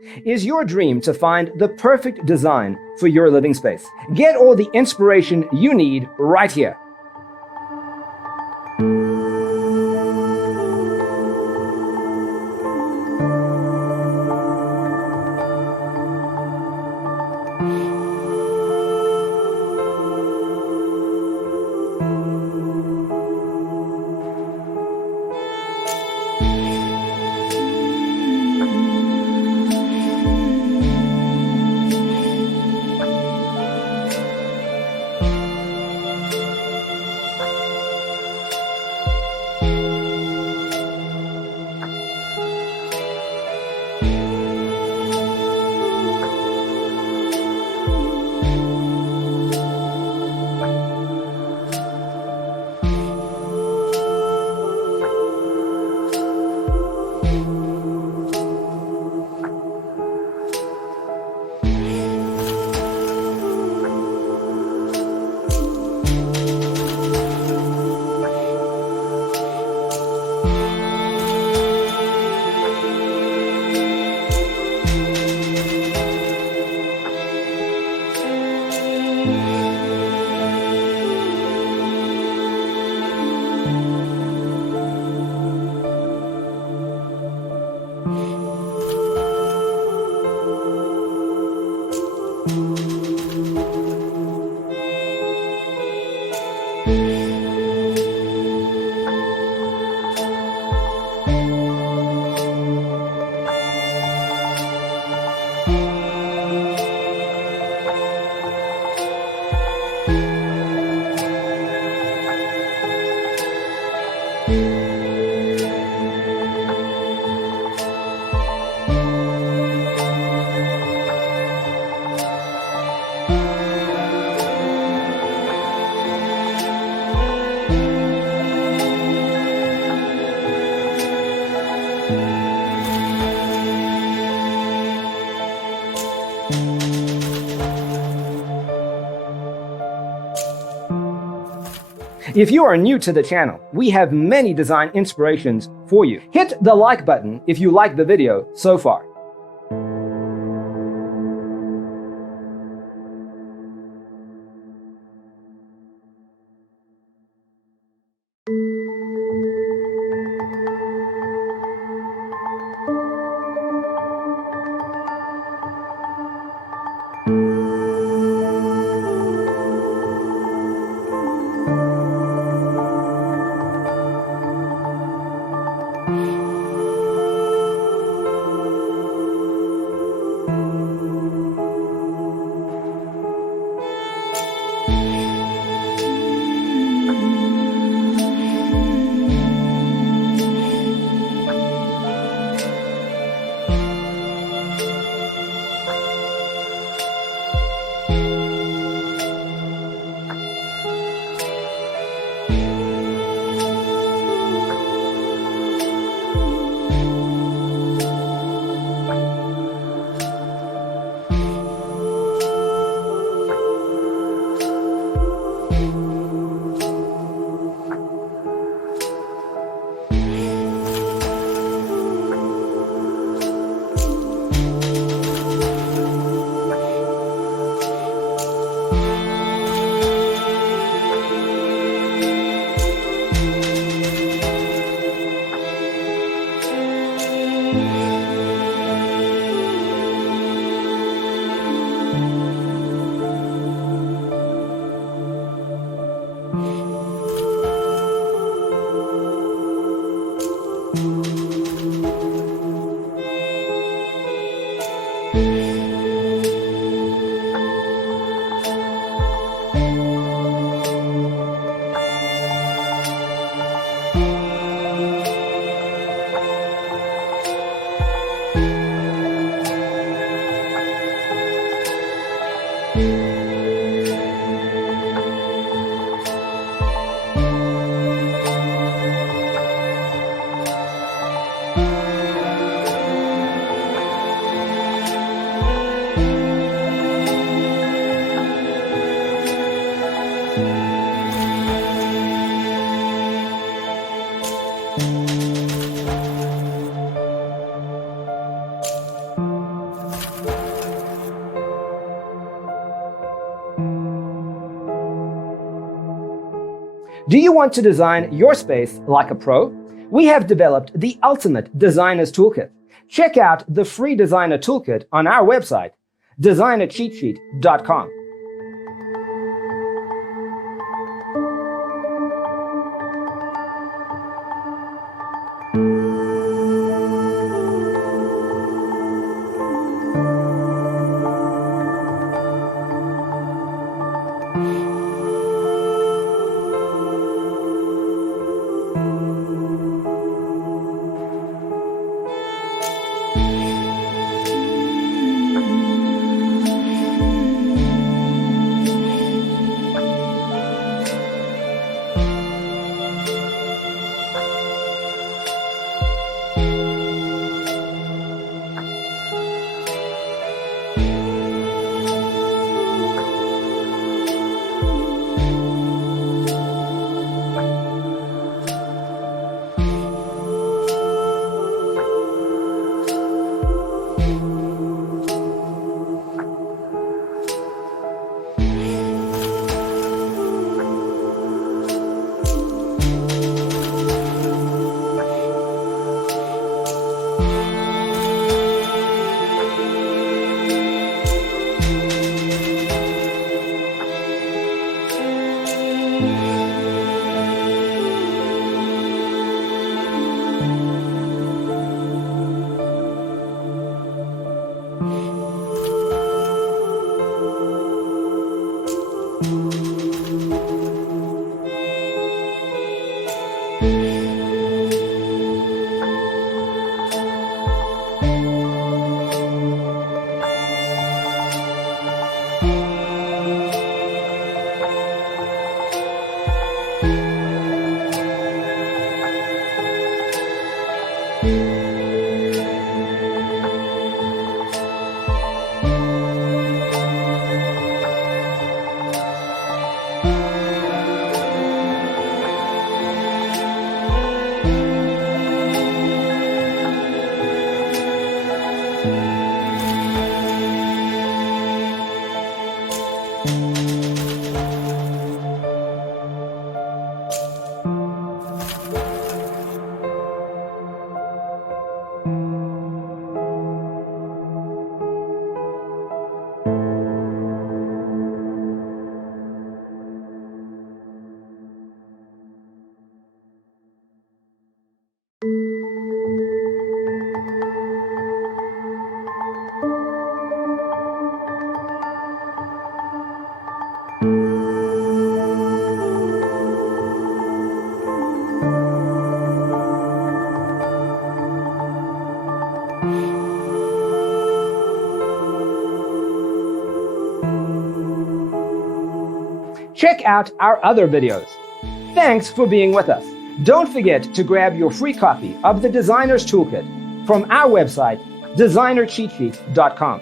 Is your dream to find the perfect design for your living space? Get all the inspiration you need right here. If you are new to the channel, we have many design inspirations for you. Hit the like button if you like the video so far. Do you want to design your space like a pro? We have developed the ultimate designer's toolkit. Check out the free designer toolkit on our website, designercheatsheet.com. Check out our other videos. Thanks for being with us. Don't forget to grab your free copy of the Designer's Toolkit from our website, designercheatsheet.com.